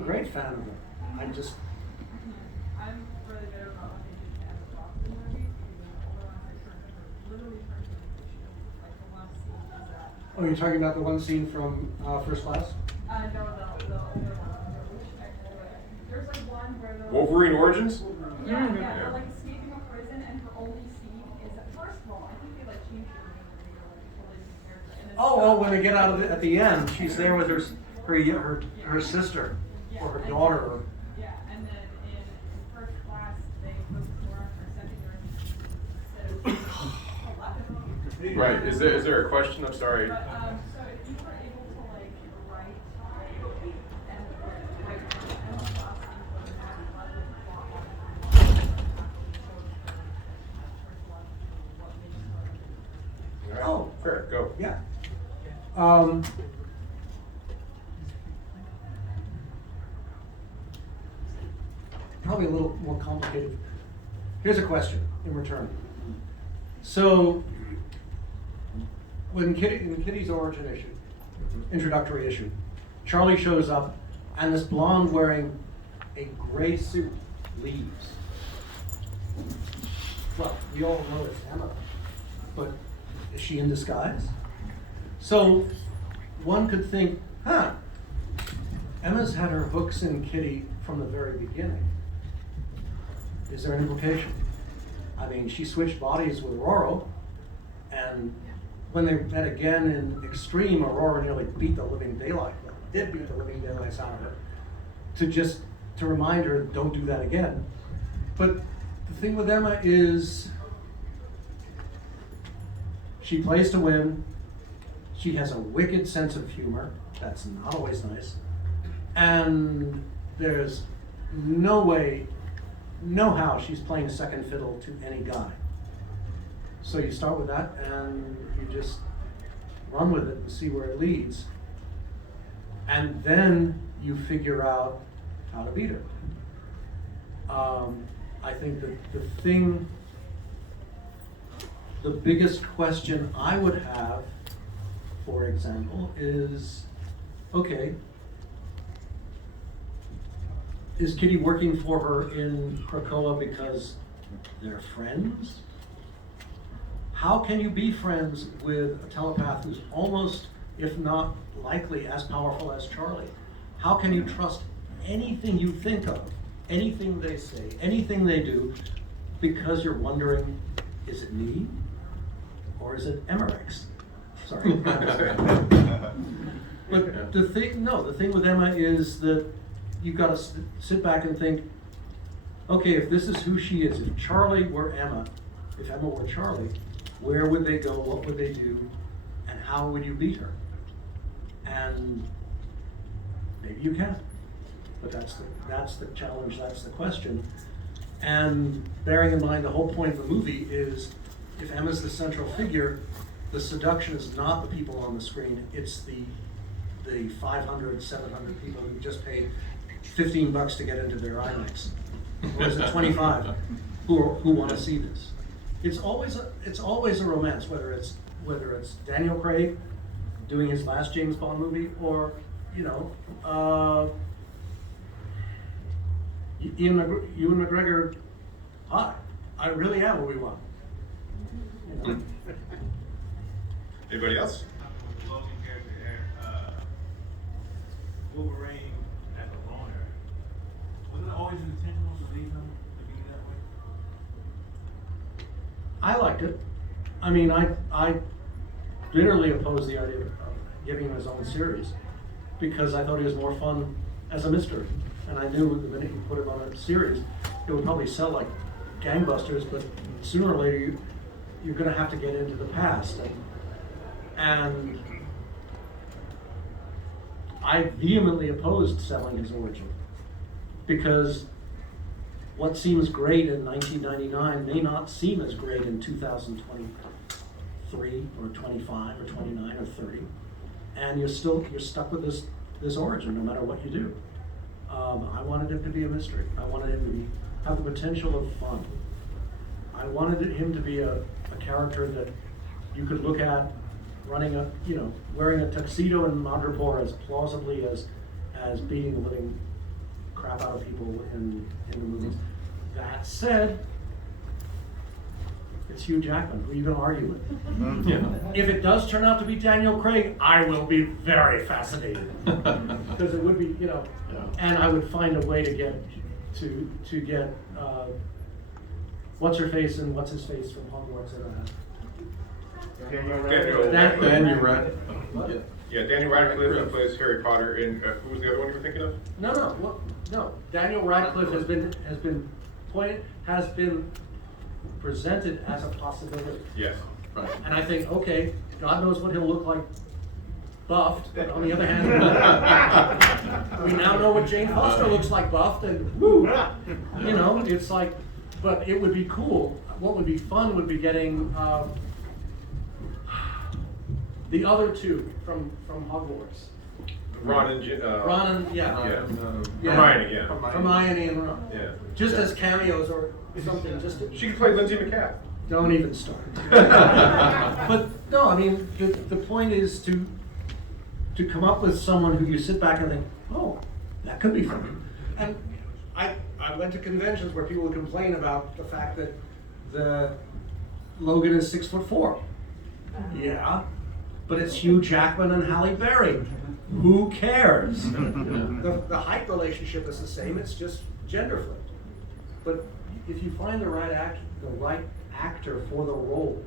a great fan of it. I just. I'm really good about when they do cast Boston movies because the older ones I literally turned to fiction. Like the one scene is that. Oh, you're talking about the one scene from First Class? No, the older one, which there's like one where the Wolverine Origins? Yeah, they're like escaping a prison, and her only scene is that, first of all, I think they like changed her name to make her like a totally different character. And it's Oh, when they get out of it at the end, she's there with her sister or her daughter. Yeah, and then in First Class, they focus more on her secondary instead of telepathy. Right. Is there a question? I'm sorry. But so if you were able to like write and write and Oh, fair. Go. Yeah. Probably a little more complicated. Here's a question in return. So, in Kitty's origin issue, introductory issue, Charlie shows up, and this blonde wearing a gray suit leaves. Well, we all know it's Emma, but is she in disguise? So one could think, Emma's had her hooks in Kitty from the very beginning. Is there an implication? I mean, she switched bodies with Aurora, and when they met again in Extreme, Aurora nearly beat the living daylights out of her, to remind her, don't do that again. But the thing with Emma is, she plays to win. She has a wicked sense of humor. That's not always nice. And there's no how she's playing second fiddle to any guy. So you start with that and you just run with it and see where it leads. And then you figure out how to beat her. I think that the biggest question I would have, for example, is, okay, is Kitty working for her in Krakoa because they're friends? How can you be friends with a telepath who's almost, if not likely, as powerful as Charlie? How can you trust anything you think of, anything they say, anything they do, because you're wondering, is it me? Or is it Emmerich's? Sorry. But the thing with Emma is that you've got to sit back and think, okay, if this is who she is, if Charlie were Emma, if Emma were Charlie, where would they go, what would they do, and how would you beat her? And maybe you can, but that's the challenge, that's the question. And bearing in mind the whole point of the movie is, if Emma's the central figure, the seduction is not the people on the screen, it's the 500, 700 people who just paid $15 to get into their IMAX, or is it 25 who want to see this? It's always a romance, whether it's Daniel Craig doing his last James Bond movie, or Ewan McGregor. Hi, I really am what we want. Anybody else? Logan character, Wolverine as a loner. Was it always intentional to leave him to be that way? I liked it. I mean, I bitterly opposed the idea of giving him his own series because I thought he was more fun as a mystery. And I knew the minute you put him on a series, it would probably sell like gangbusters, but sooner or later you're going to have to get into the past. And I vehemently opposed selling his origin because what seems great in 1999 may not seem as great in 2023 or 25 or 29 or 30, and you're stuck with this origin no matter what you do. I wanted him to be a mystery. I wanted him to have the potential of fun. I wanted him to be a character that you could look at wearing a tuxedo in Madripoor as plausibly as beating the living crap out of people in the movies. That said, it's Hugh Jackman. Who are you going to argue with? Yeah. If it does turn out to be Daniel Craig, I will be very fascinated because it would be, you know, Yeah. and I would find a way to get what's her face and what's his face from Hogwarts. Daniel Daniel Radcliffe. Yeah, Daniel Radcliffe who plays Harry Potter. And who was the other one you were thinking of? No. Daniel Radcliffe has been presented as a possibility. Yes. Right. And I think, okay, God knows what he'll look like buffed, but on the other hand, we now know what Jane Foster looks like buffed, and woo, you know, it's like, but it would be cool. What would be fun would be getting the other two from Hogwarts. Ron and Ron and, yeah. Hermione, yeah. Hermione and Ron. Yeah. Just as cameos or something, just to. She could play Lindsay McCabe. Don't even start. But no, I mean, the point is to come up with someone who you sit back and think, oh, that could be funny. And I went to conventions where people would complain about the fact that the Logan is 6'4". Yeah, but it's Hugh Jackman and Halle Berry. Who cares? The height relationship is the same. It's just gender flipped. But if you find the right actor for the role,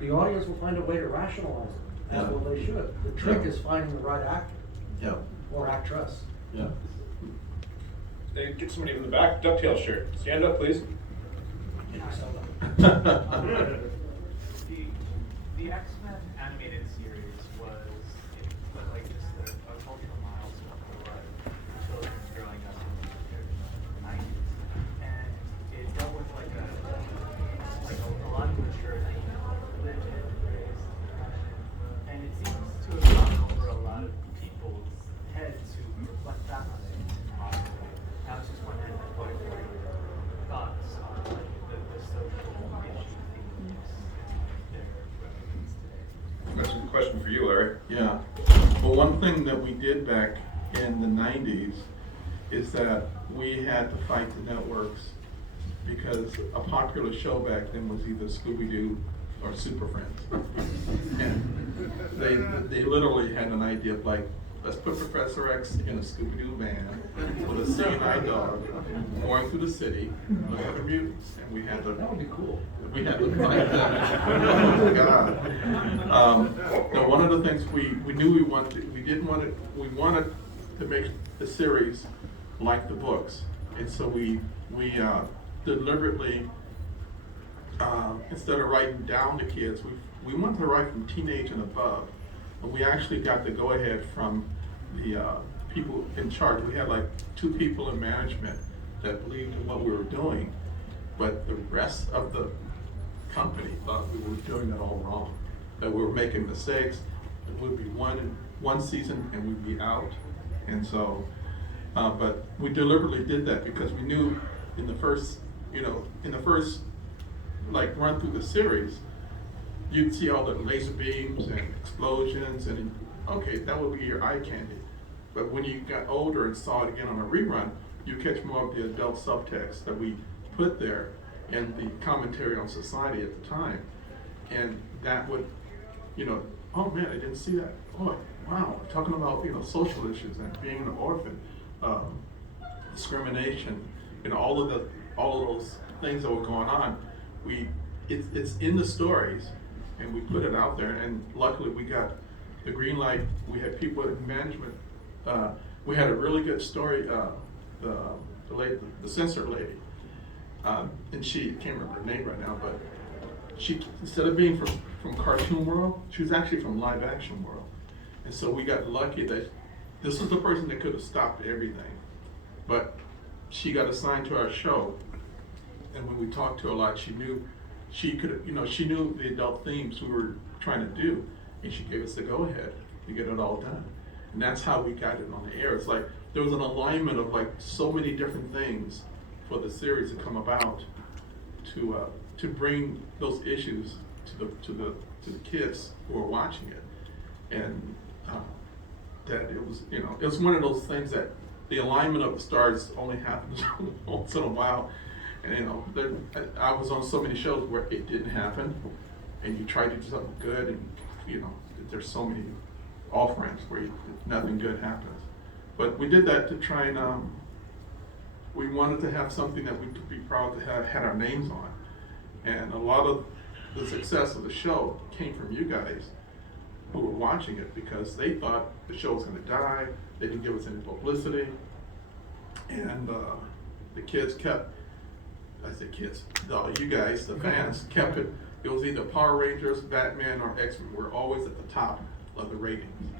the audience will find a way to rationalize it, as well they should. The trick is finding the right actor. Yeah. Or actress. Yeah. Hey, get somebody in the back. DuckTales shirt. Stand up, please. The X-Men animated series was like just a cultural milestone for what children growing up in the 90s, and it dealt with like a lot of maturity, religion, race, and it seems to have gone over a lot of people's heads who reflect back on it in a modern way. I was just wondering what your thoughts on like the social issue themes and their relevance today. That's a good question for you, Larry. Yeah. Well, one thing that we did back in the 90s is that we had to fight the networks because a popular show back then was either Scooby-Doo or Super Friends. And they literally had an idea of like, let's put Professor X in a Scooby-Doo van with a seeing eye dog going through the city looking for mutants. And we had to. That would be cool. We had to fight them. Oh my God. Now, one of the things we knew we wanted to make the series like the books, and so we deliberately instead of writing down the kids, we wanted to write from teenage and above, and we actually got the go ahead from the people in charge. We had like 2 people in management that believed in what we were doing, but the rest of the company thought we were doing it all wrong, that we were making mistakes. It would be one season and we'd be out. And so, but we deliberately did that because we knew in the first like run through the series, you'd see all the laser beams and explosions, and okay, that would be your eye candy. But when you got older and saw it again on a rerun, you catch more of the adult subtext that we put there and the commentary on society at the time. And that would, oh man, I didn't see that. Oh, wow, talking about, social issues and being an orphan, discrimination, all of those things that were going on. It's in the stories, and we put it out there, and luckily we got the green light. We had people in management. We had a really good story. The censor lady, and she can't remember her name right now, but she, instead of being from cartoon world, she was actually from live action world, and so we got lucky that this was the person that could have stopped everything, but she got assigned to our show, and when we talked to her a lot, she knew she could, she knew the adult themes we were trying to do, and she gave us the go ahead to get it all done, and that's how we got it on the air. It's like there was an alignment of like so many different things for the series to come about to bring those issues to the kids who are watching it, and that it was it was one of those things that the alignment of the stars only happens once in a while. And you know, I was on so many shows where it didn't happen, and you try to do something good, and you know, there's so many off-ramps where nothing good happens. But we did that to try and we wanted to have something that we could be proud to have had our names on. And a lot of the success of the show came from you guys who were watching it, because they thought the show was going to die. They didn't give us any publicity. And the kids kept, I say kids, you guys, the fans, kept it. It was either Power Rangers, Batman, or X-Men. We're always at the top of the ratings.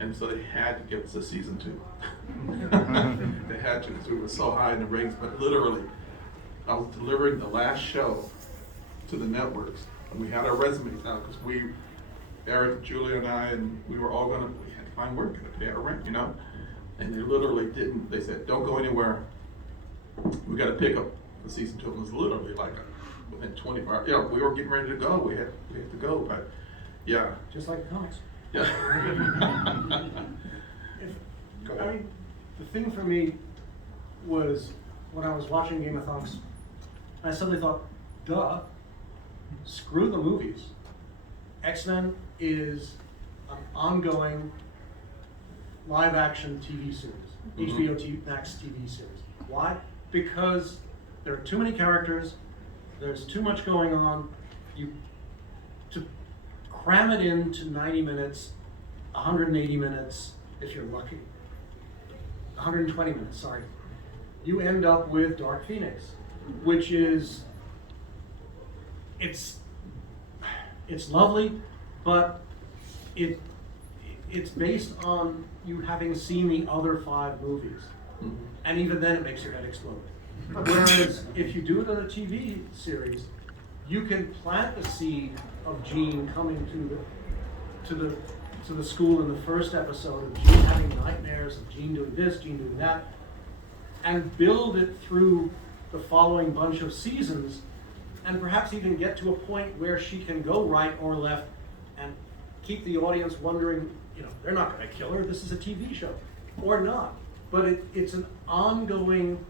And so they had to give us a season 2. They had to, because we were so high in the ratings. But literally, I was delivering the last show to the networks, and we had our resumes out, because Eric, Julia, and I, and we were all we had to find work, to pay our rent, you know? And they literally didn't, they said, don't go anywhere. We got to pick up the season 2. It was literally like within 24 hours. Yeah, we were getting ready to go. We had to go, but yeah. Just like comics. Yeah. Go I ahead. mean, the thing for me was when I was watching Game of Thrones, I suddenly thought, duh, screw the movies. X-Men is an ongoing live-action TV series, HBO Max TV series. Why? Because there are too many characters, there's too much going on. To cram it into 90 minutes, 180 minutes, if you're lucky, 120 minutes, sorry, you end up with Dark Phoenix, which is, it's lovely, but it's based on you having seen the other 5 movies. And even then it makes your head explode. Whereas if you do it on a TV series, you can plant the seed of Jean coming to the school in the first episode, of Jean having nightmares, of Jean doing this, Jean doing that, and build it through the following bunch of seasons, and perhaps even get to a point where she can go right or left and keep the audience wondering, you know, they're not going to kill her, this is a TV show, or not. But it's an ongoing,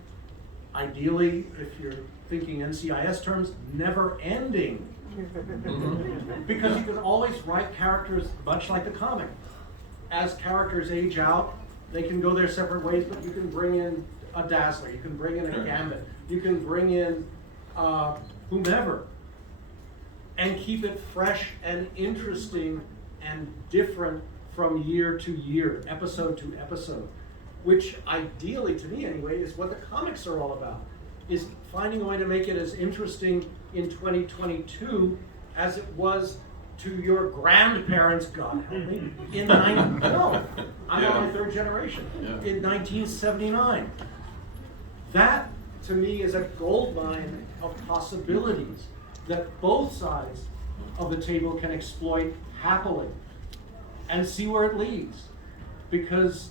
ideally, if you're thinking NCIS terms, never ending. Because you can always write characters much like the comic. As characters age out, they can go their separate ways, but you can bring in a Dazzler, you can bring in a Gambit, you can bring in whomever, and keep it fresh and interesting and different from year to year, episode to episode. Which ideally, to me anyway, is what the comics are all about, is finding a way to make it as interesting in 2022 as it was to your grandparents, God help me, in I'm on my 3rd generation, in 1979. That, to me, is a goldmine of possibilities that both sides of the table can exploit happily and see where it leads. Because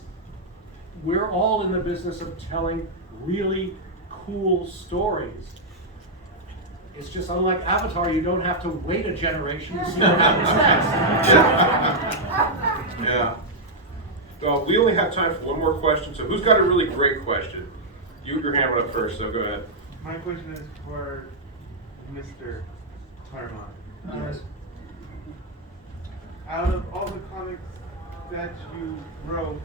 we're all in the business of telling really cool stories. It's just unlike Avatar, you don't have to wait a generation to see what happens next. Yeah. Well, we only have time for one more question, so who's got a really great question? Your hand went up first, so go ahead. My question is for Mr. Claremont. Yes. Out of all the comics that you wrote,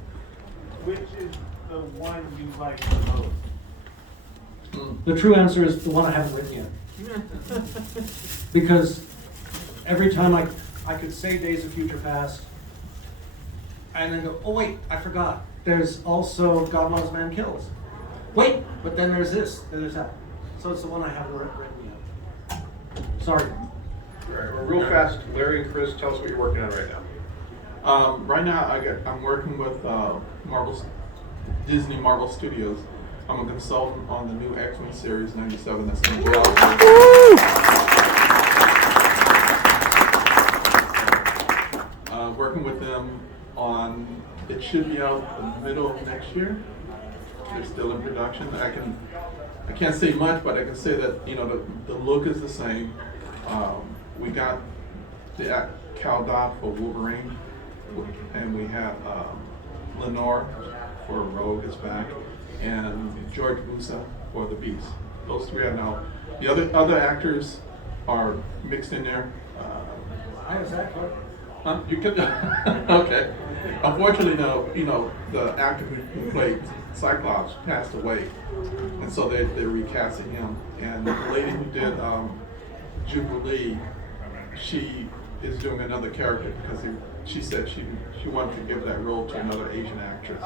which is the one you like the most? The true answer is the one I haven't written yet. Because every time I could say Days of Future Past, and then go, oh wait, I forgot. There's also God Loves Man Kills. Wait, but then there's this, then there's that. So it's the one I haven't written yet. Sorry. All right, well, real fast, Larry and Chris, tell us what you're working on right now. Right now, I'm working with Disney Marvel Studios. I'm a consultant on the new X-Men series 97 that's going to be out. Working with them on, it should be out the middle of next year. They're still in production. I can't say much, but I can say that, you know, the look is the same. We got the Cal Dot for Wolverine, and we have Lenore for Rogue is back, and George Musa for the Beast. Those three are now. The other actors are mixed in there. I was that close. You could, okay. Unfortunately, though, the actor who played Cyclops passed away, and so they're recasting him. And the lady who did Jubilee, she is doing another character because she said she wanted to give that role to another Asian actress.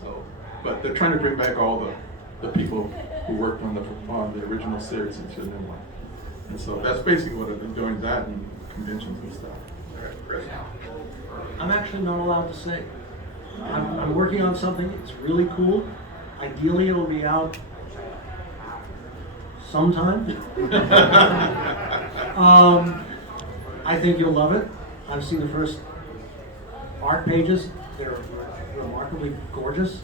So, but they're trying to bring back all the people who worked on the original series into the new one. And so that's basically what I've been doing, that and conventions and stuff. I'm actually not allowed to say. I'm working on something, it's really cool. Ideally, it'll be out sometime. I think you'll love it. I've seen the first art pages. They're remarkably gorgeous.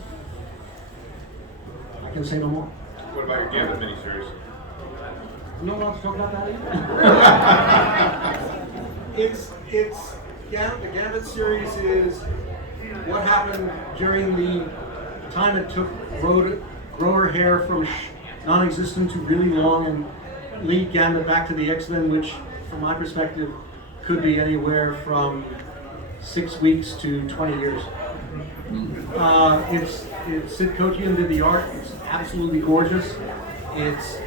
I can say no more. What about your Gambit miniseries? I'm not allowed to talk about that either. The Gambit series is what happened during the time it took to grow her hair from non-existent to really long and lead Gambit back to the X-Men, which, from my perspective, could be anywhere from 6 weeks to 20 years. It's Sid Kotian did the art. It's absolutely gorgeous. It's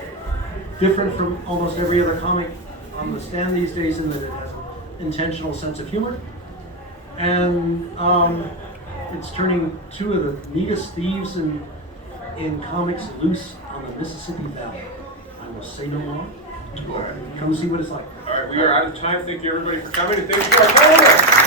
different from almost every other comic on the stand these days in that it has an intentional sense of humor. And it's turning two of the neatest thieves in comics loose on the Mississippi Valley. I will say no more. Come see what it's like. All right, we are out of time. Thank you everybody for coming, and thanks to our panelists.